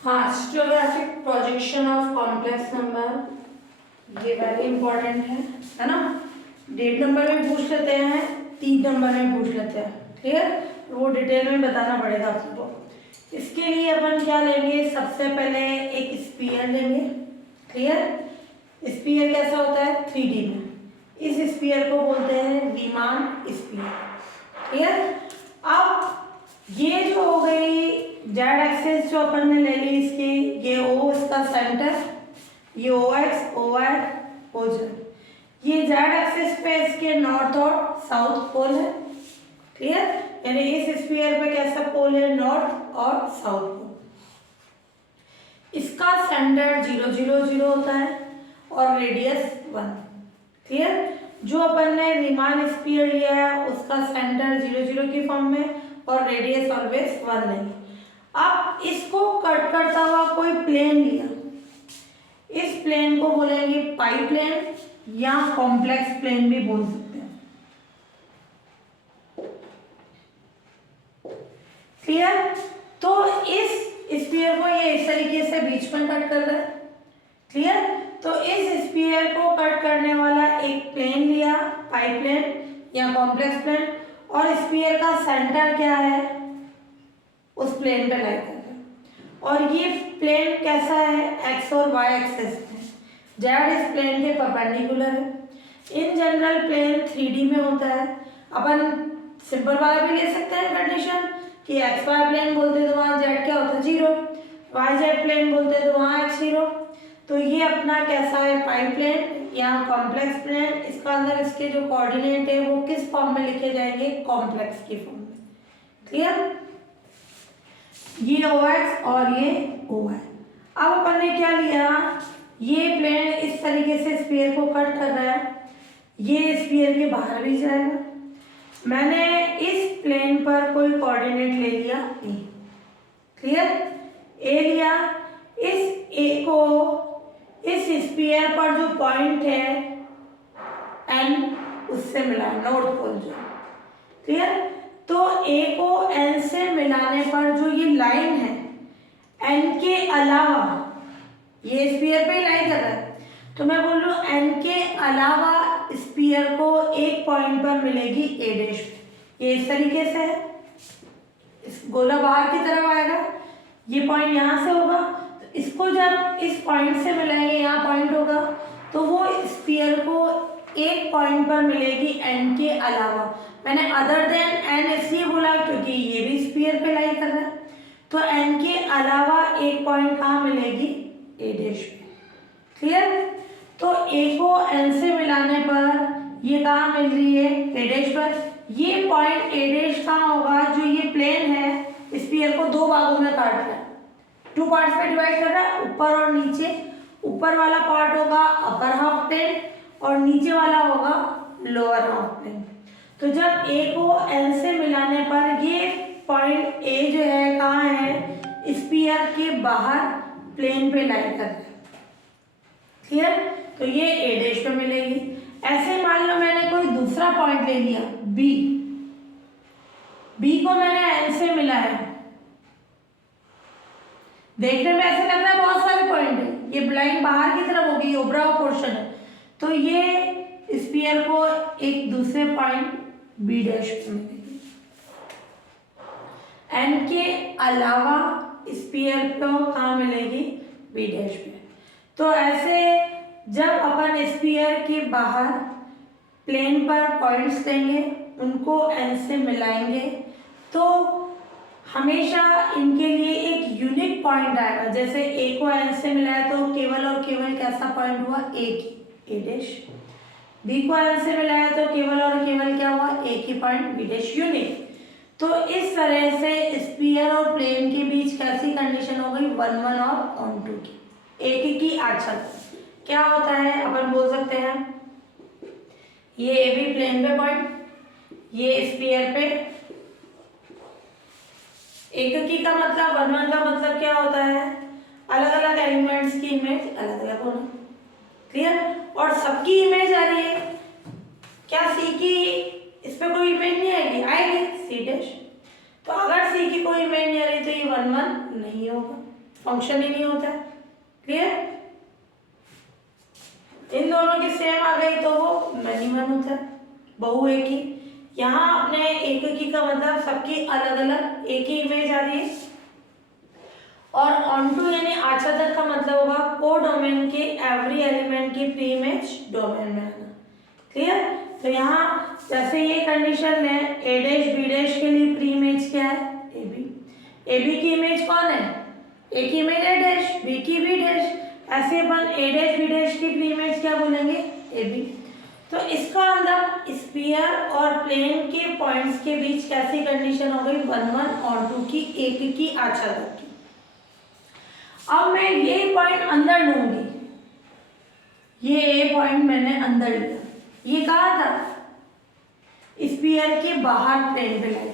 हाँ, stereographic projection of complex number, ये very important है ना। डेढ़ नंबर में पूछ लेते हैं, 3 नंबर में पूछ लेते हैं, क्लियर। वो डिटेल में बताना पड़ेगा आपको। इसके लिए अपन क्या लेंगे, सबसे पहले एक स्फीयर लेंगे, क्लियर। स्फीयर कैसा होता है, 3D में। इस स्फीयर को बोलते हैं विमान स्फीयर, क्लियर। अब ये जो हो गई जेड एक्सिस जो अपन ने ले ली इसकी, ये ओ इसका सेंटर, ये O X O Y O Z, ये जेड एक्सिस पे इसके नॉर्थ और साउथ पोल है, क्लियर। यानी इस स्फीयर पे कैसा पोल है, नॉर्थ और साउथ पोल। इसका सेंटर 0 0 0 होता है और रेडियस 1, क्लियर। जो अपन ने रीमान स्फीयर लिया है उसका सेंटर 0 0 की फॉर्म में और रेडियस ऑलवेज 1 नहीं। अब इसको कट करता हुआ कोई प्लेन लिया, इस प्लेन को बोलेंगे पाई प्लेन या कॉम्प्लेक्स प्लेन भी बोल सकते हैं, क्लियर। तो इस स्फीयर को ये इस तरीके से बीच में कट कर रहा है, क्लियर। तो इस स्फीयर को कट करने वाला एक प्लेन लिया, पाई प्लेन या कॉम्प्लेक्स प्लेन, और स्फीयर का सेंटर क्या है, उस प्लेन पे लाई कर रहे हैं। और ये प्लेन कैसा है, एक्स और वाई एक्सिस में, जेड इस प्लेन के परपेंडिकुलर है। इन जनरल प्लेन 3D में होता है। अपन सिंपल वाला भी ले सकते हैं कंडीशन कि एक्स वाई प्लेन बोलते तो वहाँ जेड क्या होता है, 0, वाई जेड प्लेन बोलते तो वहाँ एक्स 0। तो ये अपना कैसा है, पाई प्लेन या कॉम्प्लेक्स प्लेन। इसका अंदर इसके जो कोऑर्डिनेट है वो किस फॉर्म में लिखे जाएंगे, कॉम्प्लेक्स की फॉर्म में, क्लियर। ये ओ एक्स और ये ओ वाई। अब अपन ने क्या लिया, ये प्लेन इस तरीके से स्फीयर को कट कर रहा है, ये स्फीयर के बाहर भी जाएगा। मैंने इस प्लेन पर कोई कोऑर्डिनेट ले लिया ए, क्लियर। ए लिया, इस ए को इस स्फीयर पर जो पॉइंट है एन उससे मिला, नॉर्थ पोल जो, क्लियर। तो ए को एन से मिलाने पर जो ये लाइन है, एन के अलावा, ये स्फीयर पे लाइन कर रहा है, तो मैं बोल रहा हूँ एन के अलावा स्फीयर को एक पॉइंट पर मिलेगी ए डैश। ये इस तरीके से है, इस गोला बाहर की तरफ आएगा, ये पॉइंट यहाँ से होगा, तो इसको जब इस पॉइंट से मिलाएंगे, यहाँ पॉइंट होगा, तो वो स्फीयर को एक पॉइंट पर मिलेगी एन के अलावा। मैंने अदर देन एन इसलिए बोला क्योंकि ये भी स्फीयर पे लाई कर रहा है। तो एन के अलावा एक पॉइंट कहाँ मिलेगी, ए डैश पे, क्लियर। तो ए को एन से मिलाने पर ये कहाँ मिल रही है, ए डैश पर। ये पॉइंट ए डैश कहाँ होगा, जो ये प्लेन है स्फीयर को 2 भागों में काट रहा है, 2 पार्ट्स में डिवाइड कर रहा है, ऊपर और नीचे। ऊपर वाला पार्ट होगा अपर हाफ प्लेन और नीचे वाला होगा लोअर हाफ प्लेन। तो जब ए को एन से मिलाने पर ये पॉइंट ए जो है कहाँ है, स्फीयर के बाहर प्लेन पे लाई कर रहा है, क्लियर। तो ये ए डैश पे मिलेगी। ऐसे मान लो मैंने कोई दूसरा पॉइंट ले लिया बी, बी को मैंने एन से मिला है, देखने में ऐसे लग रहा है बहुत सारे पॉइंट है, ये लाइन बाहर की तरफ होगी, उभरा हुआ पोर्शन है, तो ये स्फीयर को एक दूसरे पॉइंट बी डैश पे मिलेगी। एन के अलावा स्फीयर को कहाँ मिलेगी, बी डैश पे। तो ऐसे जब अपन स्फीयर के बाहर प्लेन पर पॉइंट्स लेंगे, उनको एन से मिलाएंगे, तो हमेशा इनके लिए एक यूनिक पॉइंट आएगा। जैसे ए को एन से मिलाया तो केवल और केवल कैसा पॉइंट हुआ, एक ही, ए डैश। बी को एन से मिलाया तो केवल और केवल क्या हुआ, एक ही पॉइंट, बी डैश, यूनिक। तो इस तरह से स्फीयर और प्लेन के बीच कैसी कंडीशन हो गई, 1 1 और ऑन 2 की, एक की आंचल। क्या होता है, अपन बोल सकते हैं ये ए बी प्लेन पे पॉइंट, ये स्फीयर पे। एककी का मतलब, 1 1 का मतलब क्या होता है, अलग अलग एलिमेंट्स की इमेज अलग अलग होना, क्लियर। और सबकी इमेज आ रही है, क्या सी की इस पे कोई इमेज नहीं आएगी, आएगी सी डैश। तो अगर सी की कोई इमेज नहीं आ रही तो ये 1 1 नहीं होगा, फंक्शन ही नहीं होता है। क्लियर? इन दोनों की सेम आ गई तो वो मेनी वन होता है, बहु एक ही। यहाँ अपने एककी का मतलब सबकी अलग अलग एक ही इमेज आ रही है, और ऑनटू यानी आच्छादक का मतलब होगा को डोमेन के एवरी एलिमेंट की प्री इमेज डोमेन में आना। क्लियर? तो यहाँ जैसे ये कंडीशन है, ए डैश बी डैश के लिए प्री इमेज क्या है? A B. ए बी की इमेज कौन है? ए की इमेज ए डैश, बी की बी डैश। ऐसे अपन ए डैश बी डैश की प्री इमेज क्या बोलेंगे? A B. तो इसका अंदर स्फीयर और प्लेन के पॉइंट्स के बीच कैसी कंडीशन हो गई? 1 1 और 2 की एक की आच्छादक की। अब मैं ये पॉइंट अंदर लूंगी, ये ए पॉइंट मैंने अंदर लिया, ये कहा था? स्फीयर के बाहर प्लेन पे लाई।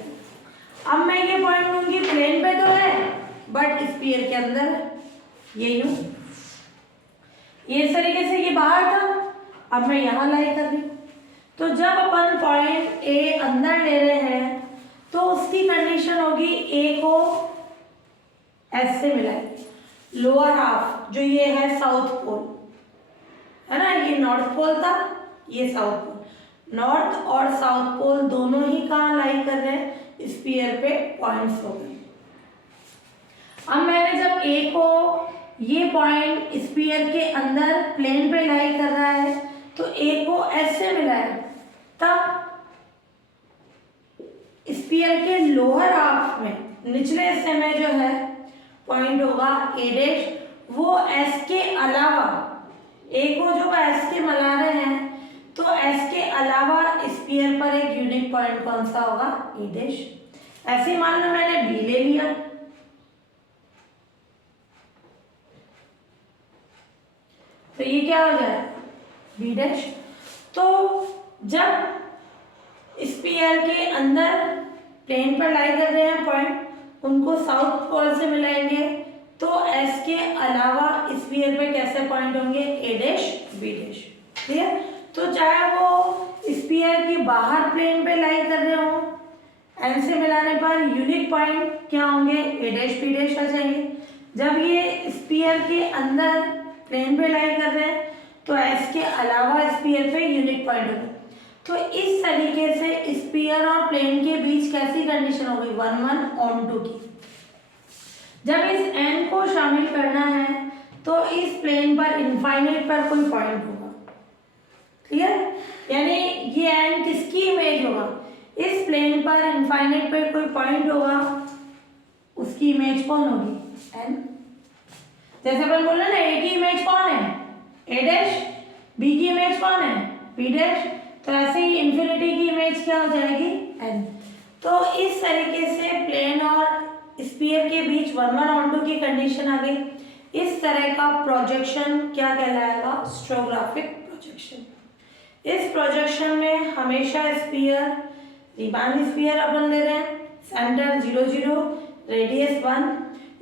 अब मैं ये पॉइंट लूंगी, प्लेन पे तो है बट स्फीयर के अंदर है, ये यूं, ये इस तरीके से ये बाहर था, अब मैं यहाँ लाई कर रही। तो जब अपन पॉइंट ए अंदर ले रहे हैं तो उसकी कंडीशन होगी ए को एस से मिलाएंगे, लोअर हाफ जो ये है साउथ पोल है ना, ये नॉर्थ पोल था, ये साउथ पोल। नॉर्थ और साउथ पोल दोनों ही कहाँ लाई कर रहे हैं? स्फीयर पे पॉइंट्स हो गए। अब मैंने जब ए को ये पॉइंट स्फीयर के अंदर प्लेन पे लाई कर रहा है तो ए को एस से मिलाया, तब स्फीयर के लोअर हाफ में निचले हिस्से में जो है पॉइंट होगा ए डैश, वो एस के अलावा, ए को जो एस के मिला रहे हैं तो एस के अलावा स्फीयर पर एक यूनिक पॉइंट कौन सा होगा? ए डैश। ऐसे मान लो मैंने बी ले लिया, तो ये क्या हो जाए? B dash. तो जब स्फीयर के अंदर प्लेन पर लाई कर रहे हैं पॉइंट, उनको साउथ पोल से मिलाएंगे तो एस के अलावा स्फीयर पे कैसे पॉइंट होंगे? ए डैश बी डैश। क्लियर? तो चाहे वो स्फीयर के बाहर प्लेन पे लाई कर रहे हो, एन से मिलाने पर यूनिक पॉइंट क्या होंगे? ए डैश बी डैश आ जाएंगे। जब ये स्फीयर के अंदर प्लेन पे लाई कर रहे हैं तो एस के अलावा स्फीयर पे यूनिक पॉइंट होंगे। तो इस तरीके से स्फीयर और प्लेन के बीच कैसी कंडीशन हो गई? 1 1 ऑन 2 की। जब इस एन को शामिल करना है तो इस प्लेन पर इनफाइनाइट पर कोई पॉइंट होगा। क्लियर? यानी ये एन किसकी इमेज होगा? इस प्लेन पर इनफाइनाइट पर कोई पॉइंट होगा, उसकी इमेज कौन होगी? एन। जैसे अपन बोल रहे ना, ए की इमेज कौन है? A dash. बी की इमेज कौन है? B dash. तो ऐसे ही इन्फिनिटी की इमेज क्या हो जाएगी? एन। तो इस तरीके से प्लेन और स्फीयर के बीच 1 1 और 2 की कंडीशन आ गई। इस तरह का प्रोजेक्शन क्या कहलाएगा? स्ट्रोग्राफिक प्रोजेक्शन। इस प्रोजेक्शन में हमेशा स्फीयर, रिबान स्फीयर अपन ले रहे हैं, सेंटर 0 0, रेडियस 1,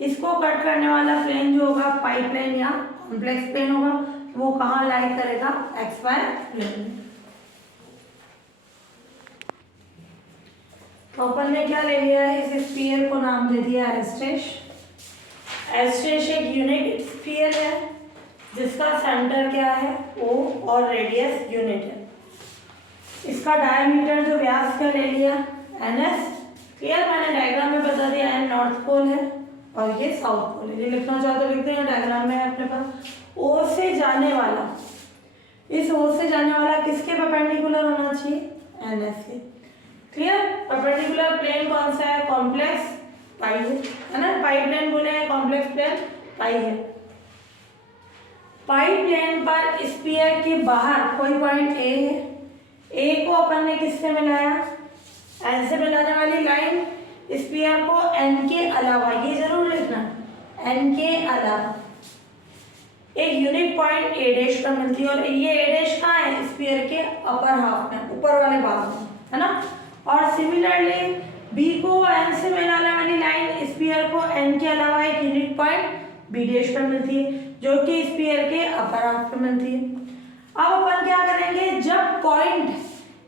इसको कट करने वाला प्लेन जो होगा पाई प्लेन या कॉम्प्लेक्स प्लेन होगा, वो कहाँ लाई करेगा? X Y plane. तो अपन ने क्या ले लिया है? इस स्फीयर को नाम दे दिया एस डैश। एस डैश एक यूनिट स्फीयर है जिसका सेंटर क्या है? O और रेडियस यूनिट है। इसका डायमीटर जो व्यास का ले लिया NS। क्लियर? मैंने डायग्राम में बता दिया, एन नॉर्थ पोल है और ये साउथ पोल है। ये लिखना चाहते हो लिखते हैं, डायग्राम में अपने पास। O से जाने वाला, इस O से जाने वाला किसके परपेंडिकुलर होना चाहिए? NS के। क्लियर? परपेंडिकुलर प्लेन कौन सा है? कॉम्प्लेक्स पाई है ना, पाई प्लेन बोले हैं, कॉम्प्लेक्स प्लेन पाई है। पाई प्लेन पर स्फीयर के बाहर कोई पॉइंट ए है, ए को अपन ने किससे मिलाया? एन से मिलाने वाली लाइन स्फीयर को एन के अलावा, ये जरूर लिखना, एन के अलावा एक यूनिक पॉइंट ए डैश पर मिलती है। और ये ए डैश कहाँ है? स्फीयर के अपर हाफ में, ऊपर वाले भाग में, है ना। और सिमिलरली बी को एन से मिलाने वाली लाइन स्फीयर को एन के अलावा एक यूनिक पॉइंट बी डैश पर मिलती है जो कि स्फीयर के अपर हाफ पर मिलती है। अब अपन क्या करेंगे? जब पॉइंट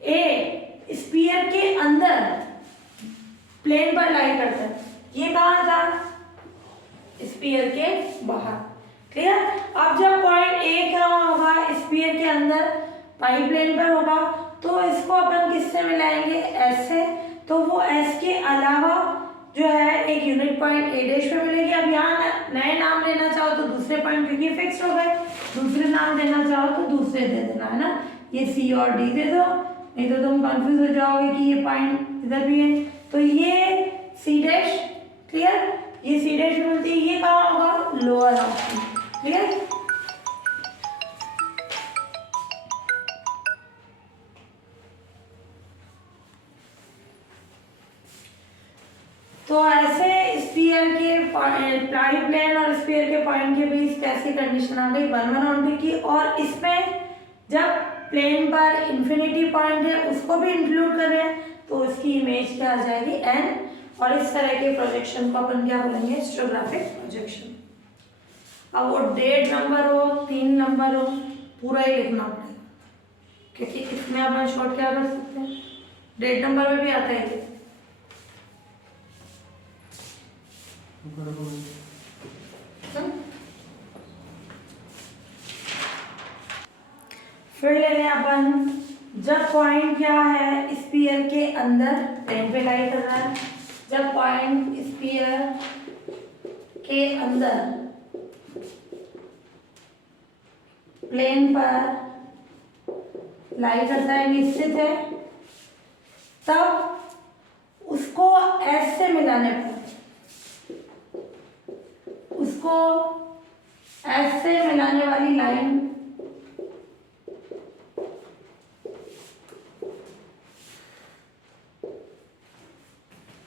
ए स्फीयर के अंदर प्लेन पर लाई करता है, ये कहाँ था? स्फीयर के बाहर। क्लियर। अब जब पॉइंट ए कहाँ होगा, स्फीयर के अंदर पाई प्लेन पर होगा, तो इसको अपन किससे मिलाएंगे, एस से। तो वो एस के अलावा जो है एक यूनिट पॉइंट ए डैश पे मिलेगी। अब यहाँ नए नाम लेना चाहो तो दूसरे पॉइंट, क्योंकि फिक्स हो गए, दूसरे नाम देना चाहो तो दूसरे दे देना, है ना। ये सी और डी दे दो, नहीं तो तुम कंफ्यूज हो जाओगे कि ये पॉइंट इधर भी है। तो ये सी डैश, क्लियर, ये सी डैश मिलती है। ये कहाँ होगा, लोअर ऑप्शन। क्लियर। तो ऐसे स्फीयर के पाई प्लेन और स्फीयर के पॉइंट के बीच कैसी कंडीशन आ गई, 1/1 की। और इसमें जब प्लेन पर इंफिनिटी पॉइंट है उसको भी इंक्लूड कर रहे हैं, तो उसकी इमेज क्या आ जाएगी, एन। और इस तरह के प्रोजेक्शन को अपन क्या बोलेंगे, हिस्टोग्राफिक प्रोजेक्शन। अब वो डेट नंबर हो, 3 नंबर हो, पूरा ही लिखना पड़ेगा, क्योंकि इसमें अपन शॉर्ट क्या कर सकते हैं, डेट नंबर में भी आता है। फिर ले लें अपन, जब पॉइंट क्या है, स्फीयर के अंदर प्लेन पे लाई कर रहा है। जब पॉइंट स्फीयर के अंदर प्लेन पर लाई करता है, स्थित है, तब उसको एस से मिलाने पर, उसको एस से मिलाने वाली लाइन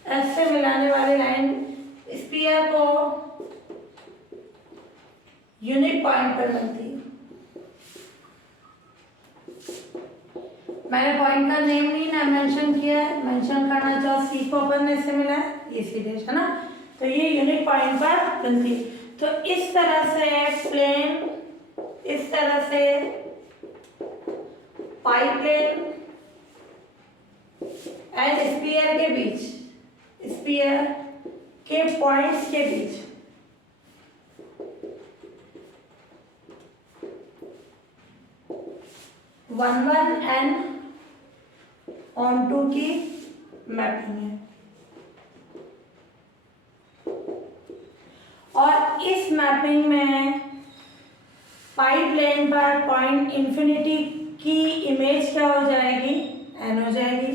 ऐसे मिलाने वाली लाइन स्फीयर को यूनिट पॉइंट पर बनती है। मैंने पॉइंट का नेम नहीं ना मेंशन किया है, मेंशन करना चाहो, सी को अपन ने से मिला है, ये सी डैश, है ना। तो ये यूनिट पॉइंट पर बनती है। तो इस तरह से प्लेन, इस तरह से पाई प्लेन एंड स्फीयर के बीच, स्फीयर के पॉइंट्स के बीच (1,1) एंड (on2) की मैपिंग है। और इस मैपिंग में पाई प्लेन पर पॉइंट इंफिनिटी की इमेज क्या हो जाएगी, एन हो जाएगी।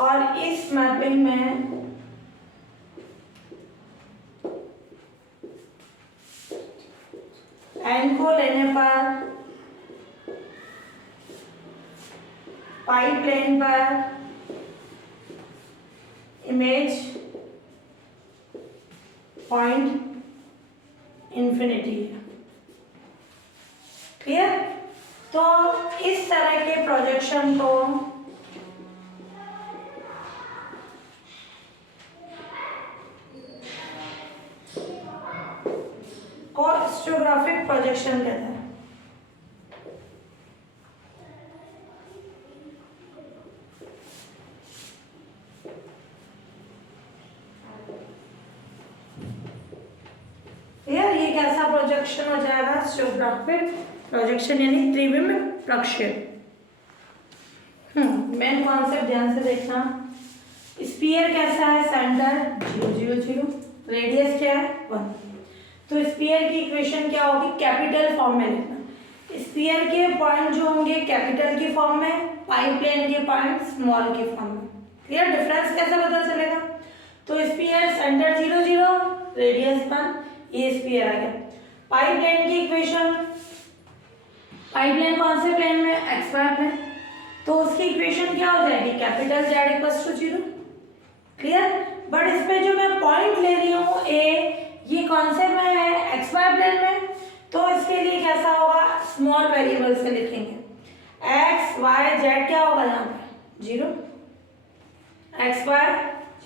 और इस मैपिंग में एन को लेने पर पाई प्लेन पर इमेज पॉइंट इंफिनिटी है। क्लियर। तो इस तरह के प्रोजेक्शन को हिस्टोग्राफिक प्रोजेक्शन कहते हैं। यार ये कैसा प्रोजेक्शन हो जाएगा, हिस्टोग्राफिक प्रोजेक्शन यानी त्रिविम प्रक्षेप। मेन कॉन्सेप्ट ध्यान से देखना। स्फीयर कैसा है, सेंटर 0 0 0, रेडियस क्या है 1। तो स्फीयर की इक्वेशन क्या होगी, कैपिटल फॉर्म में लिखना। स्फीयर के पॉइंट जो होंगे कैपिटल की फॉर्म में, पाई प्लेन के पॉइंट स्मॉल के फॉर्म में। क्लियर। डिफरेंस कैसे पता चलेगा, तो स्फीयर सेंटर 0 0, रेडियस 1, ये स्फीयर आ गया। पाई प्लेन की इक्वेशन, पाई प्लेन कौन से प्लेन में, एक्स वाई प्लेन, तो उसकी इक्वेशन क्या हो जाएगी, capital Z equals to 0। Clear. But इस पे जो मैं पॉइंट ले रही हूँ ए, ये कौन से में है, एक्स वाई प्लेन में, तो इसके लिए कैसा होगा, स्मॉल वेरिएबल से लिखेंगे। एक्स वाई जेड क्या होगा यहाँ पे 0, एक्स वाई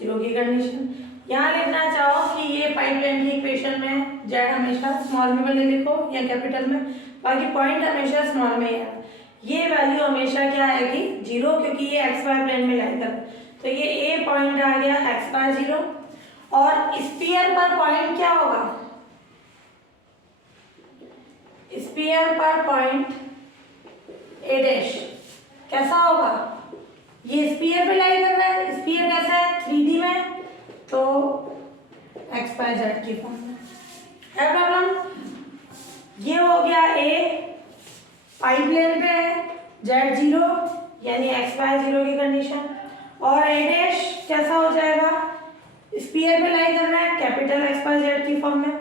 0 की कंडीशन। यहाँ लिखना चाहो कि ये पाई प्लेन की इक्वेशन में जेड हमेशा स्मॉल में भले लिखो या कैपिटल में, बाकी पॉइंट हमेशा स्मॉल में ही है। ये वैल्यू हमेशा क्या आएगी 0, क्योंकि ये एक्स वाई प्लेन में लाई कर। तो ये ए पॉइंट आ गया एक्स वाई 0। और स्फीयर पर पॉइंट क्या होगा, स्फीयर पर पॉइंट ए डैश कैसा होगा, ये स्फीयर पे लाई कर रहा है, स्फीयर कैसा है 3D में, तो एक्स वाई जेड की फॉर्म में है प्रॉब्लम। ये हो गया ए, पाई प्लेन पे है, जेड 0 यानी एक्स वाई 0 की कंडीशन, और ए डैश कैसा हो जाएगा, स्फीयर पे लाई कर रहा है, कैपिटल एक्स वाई जेड की फॉर्म में,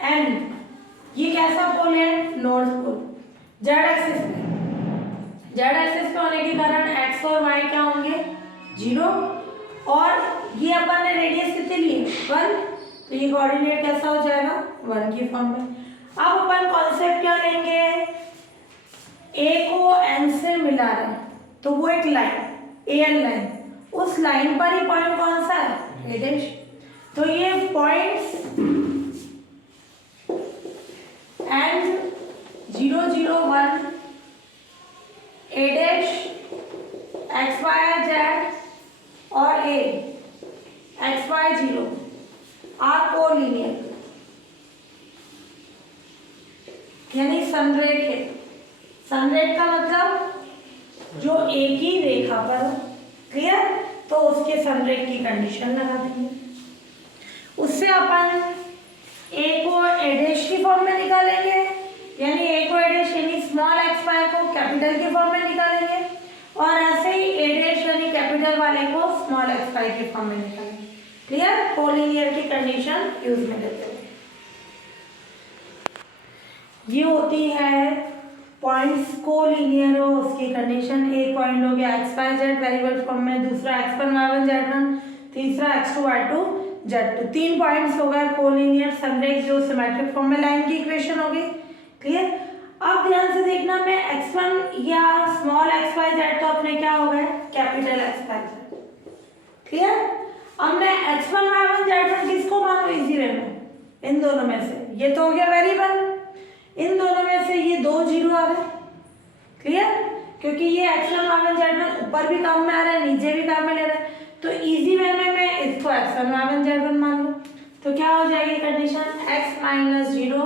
एंड ये कैसा पोल है, नॉर्थ पोल, जेड एक्सिस पे, जेड एक्सिस पे होने के कारण एक्स और वाई क्या होंगे 0, और ये अपन ने रेडियस कितनी ली 1, तो ये कोऑर्डिनेट कैसा हो जाएगा 1 की फॉर्म में। अब अपन कॉन्सेप्ट क्या लेंगे, ए को एन से मिला रहे हैं तो वो एक लाइन ए एन लाइन, उस लाइन पर ही पॉइंट कौन सा है ए डैश, तो ये points and 0 0 1 A dash X Y Z और A X Y 0 are collinear, यानी संरेख है। संरेख का मतलब जो एक ही रेखा पर, क्लियर, तो उसके संरेख की कंडीशन लगा देंगे। उससे अपन ए को ए डैश की फॉर्म में निकालेंगे, यानी ए को ए डैश यानी स्मॉल एक्स वाई को कैपिटल की फॉर्म में निकालेंगे, और ऐसे ही ए डैश यानी कैपिटल वाले को स्मॉल एक्स वाई की फॉर्म में निकालेंगे। क्लियर, कोलिनियर की कंडीशन यूज में लेते हैं। ये होती है पॉइंट्स कोलिनियर हो उसकी कंडीशन। एक पॉइंट हो गया X Y Z variable form में, दूसरा x1 y1 z1, तीसरा x2 y2 z2, 3 पॉइंट्स हो गए कोलिनियर संरेख जो सिमेट्रिक फॉर्म में लाइन की इक्वेशन होगी। क्लियर, अब ध्यान से देखना, मैं x1 या स्मॉल एक्स वाई जेड तो अपने क्या हो गए capital X Y Z. Clear, अब मैं x1 y1 z1 किसको मानूं इजी वे में, इन दोनों में से, ये तो हो गया वेरिएबल, इन दोनों में से ये 2 0 आ रहे। क्लियर, क्योंकि ये x1 y1 z1 ऊपर भी काम में आ रहा है नीचे भी काम में ले रहा है, तो इजी वे में मैं इसको x1 y1 z1 मान लूं, तो क्या हो जाएगी कंडीशन x माइनस 0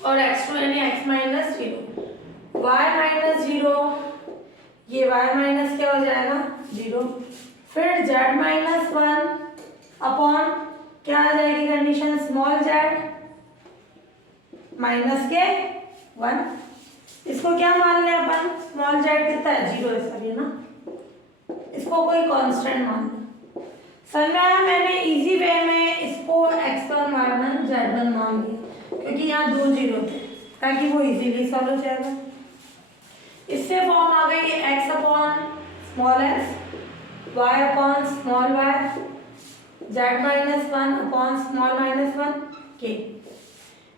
और x2 यानी x माइनस 0, y माइनस 0, ये y माइनस क्या हो जाएगा 0, फिर z माइनस 1 अपॉन क्या आ जाएगी कंडीशन स्मॉल z माइनस के 1, इसको क्या मान लें अपन स्मॉल जेड कितना है 0 है सर, ये ना, इसको कोई कांस्टेंट मान लें। समझ में आया, मैंने इजी वे में इसको x1 y1 z1 मान लिया क्योंकि यहाँ 2 0 थे ताकि वो इजीली सॉल्व हो जाएगा। इससे फॉर्म आ गई x upon small x, y upon small y, z minus 1 upon small minus 1 k।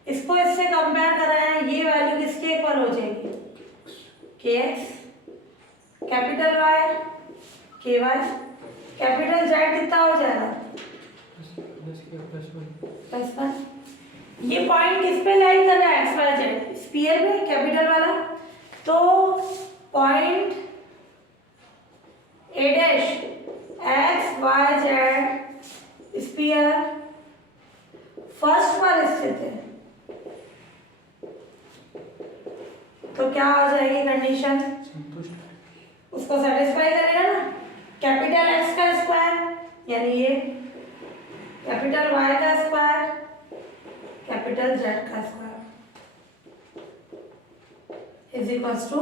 इसको इससे कंपेयर कराया, ये वैल्यू किसके इक्वल हो जाएगी kx, capital Y ky, capital Z कितना हो जाएगा +1। ये पॉइंट किस पे लाई कर रहा है एक्स वाई जेड स्फीयर पे कैपिटल वाला, तो point A dash X Y Z sphere first पर स्थित है, तो क्या हो जाएगी कंडीशन उसको सेटिस्फाई करेगा ना, कैपिटल एक्स का स्क्वायर यानी ये कैपिटल वाई का स्क्वायर कैपिटल जेड का स्क्वायर इज इक्वल्स टू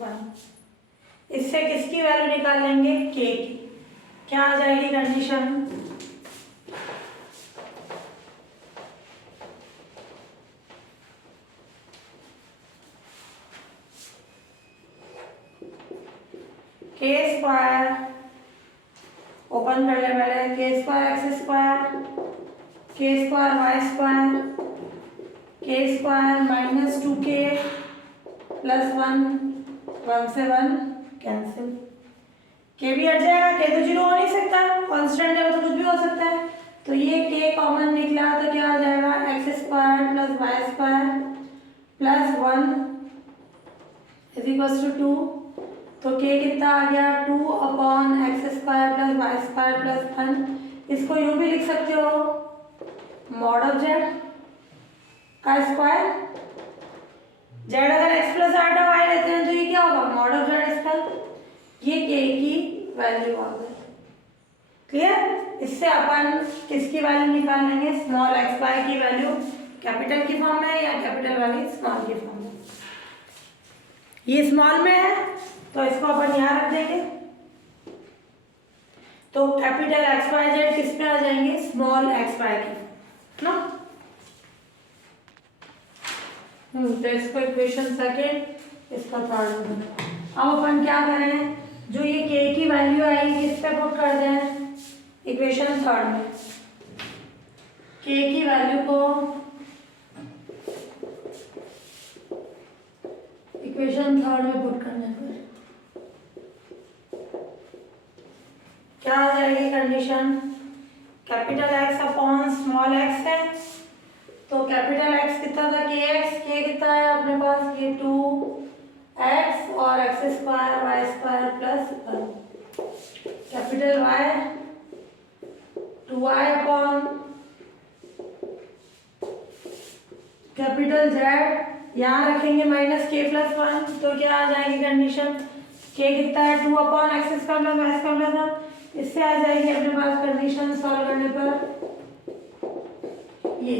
1। इससे किसकी वैल्यू निकाल लेंगे के की, क्या आ जाएगी कंडीशन के स्क्वायर, ओपन कर ले पहले, के स्क्वायर एक्स स्क्वायर, के स्क्वायर वाई स्क्वायर, के स्क्वायर माइनस 2k प्लस 1, 1 से 1 कैंसिल, के भी हट जाएगा, के तो 0 हो नहीं सकता, कांस्टेंट है वो तो कुछ भी हो सकता है, तो ये के कॉमन निकला तो क्या आ जाएगा X square plus Y square plus 1 is equals to 2, तो k कितना आ गया 2 upon X square plus Y square plus 1। इसको यूं भी लिख सकते हो मॉड ऑफ जेड का स्क्वायर जेड अगर एक्स प्लस आटा वाई लेते हैं तो ये क्या होगा, मॉड ऑफ जेड स्क्वायर, ये के की वैल्यू आ गई। क्लियर। इससे अपन किसकी वैल्यू निकालेंगे, स्मॉल एक्स वाई की वैल्यू कैपिटल की फॉर्म में या कैपिटल वाली स्मॉल की फॉर्म में। ये स्मॉल में है तो इसको अपन यहाँ रख देंगे, तो कैपिटल एक्स वाई जेड किस पे आ जाएंगे, स्मॉल एक्स वाई की ना। तो इसको इक्वेशन सेकेंड, इसका थर्ड बना। अब अपन क्या करें, जो ये के की वैल्यू आएगी किस पे पुट कर दें, इक्वेशन थर्ड में। के की वैल्यू को इक्वेशन थर्ड में पुट करने पर क्या आ जाएगी condition, capital X upon small x है, तो कैपिटल एक्स कितना था, के एक्स, के कितना है अपने पास, ये 2x और X square Y square plus capital Y 2y upon capital Z, यहाँ रखेंगे माइनस के प्लस 1, तो क्या आ जाएगी कंडीशन, के कितना है 2 upon X square plus Y square plus, इससे आ जाएगी अपने पास कंडीशन सॉल्व करने पर ये।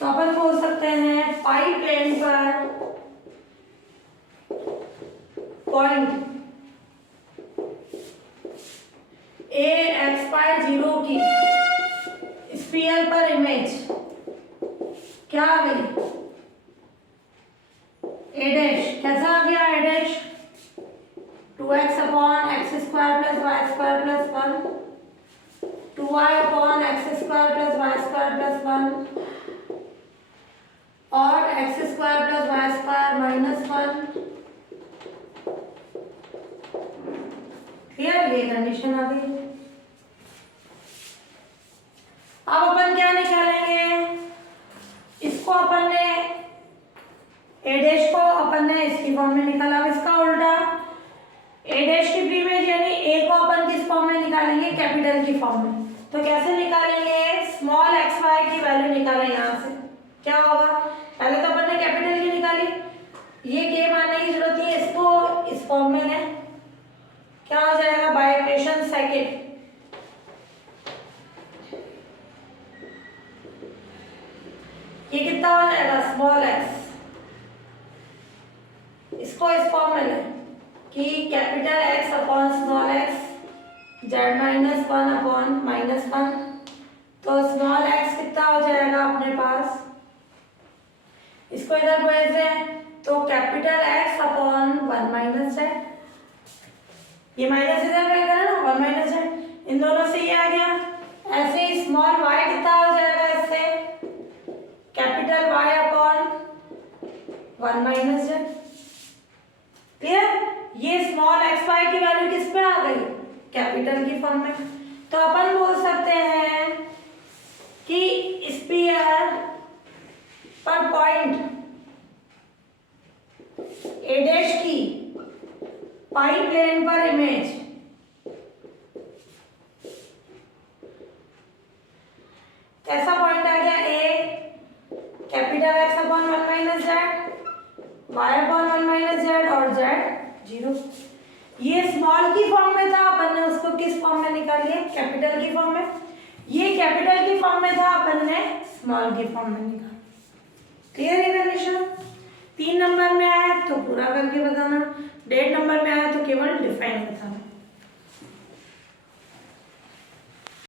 तो अपन बोल सकते हैं पाई प्लेन पर पॉइंट ए एक्स पाई 0 की स्फीयर पर इमेज क्या आ गई, ए डैश, कैसा आ गया A dash, 2x upon X square plus Y square plus 1, 2y upon X square plus Y square plus 1 और X square plus Y square minus 1। Clear, ये condition आ गई। अब अपन क्या निकालेंगे, इसको अपन ने ए डैश को अपन ने इसकी फॉर्म में निकाला, अब इसका उल्टा ए डैश की प्री इमेज यानी ए को अपन किस फॉर्म में निकालेंगे, कैपिटल की फॉर्म में। तो कैसे निकालेंगे, स्मॉल एक्स वाई की वैल्यू निकालें, यहाँ से क्या होगा, पहले तो अपन ने कैपिटल की निकाली, ये के मानने की जरूरत है, इसको इस फॉर्म में लें, क्या हो जाएगा, बाय इक्वेशन सेकेंड ये कितना हो जाएगा, स्मॉल एक्स, इसको इस फॉर्म में लें कि capital X upon small x Z minus 1 upon minus 1, तो स्मॉल एक्स कितना हो जाएगा अपने पास, इसको इधर भेज दें तो capital X upon 1 minus Z, ये माइनस इधर रहेगा ना 1 माइनस जेड, इन दोनों से ये आ गया। ऐसे ही स्मॉल वाई कितना हो जाएगा, इससे capital Y upon 1 minus Z. Clear, ये स्मॉल एक्स वाई की वैल्यू किस पे आ गई, कैपिटल की फॉर्म में। तो अपन बोल सकते हैं कि स्फीयर पर पॉइंट ए डैश की पाई प्लेन पर इमेज कैसा पॉइंट आ गया, A capital X upon 1 minus Z, Y upon 1 minus Z और जेड 0। ये स्मॉल की फॉर्म में था, अपन ने उसको किस फॉर्म में निकाल लिया, कैपिटल की फॉर्म में, ये कैपिटल की फॉर्म में था, अपन ने स्मॉल की फॉर्म में निकाला। क्लियर है कंडीशन। 3 नंबर में आया तो पूरा करके बताना, 1.5 नंबर में आया तो केवल डिफाइन बताना।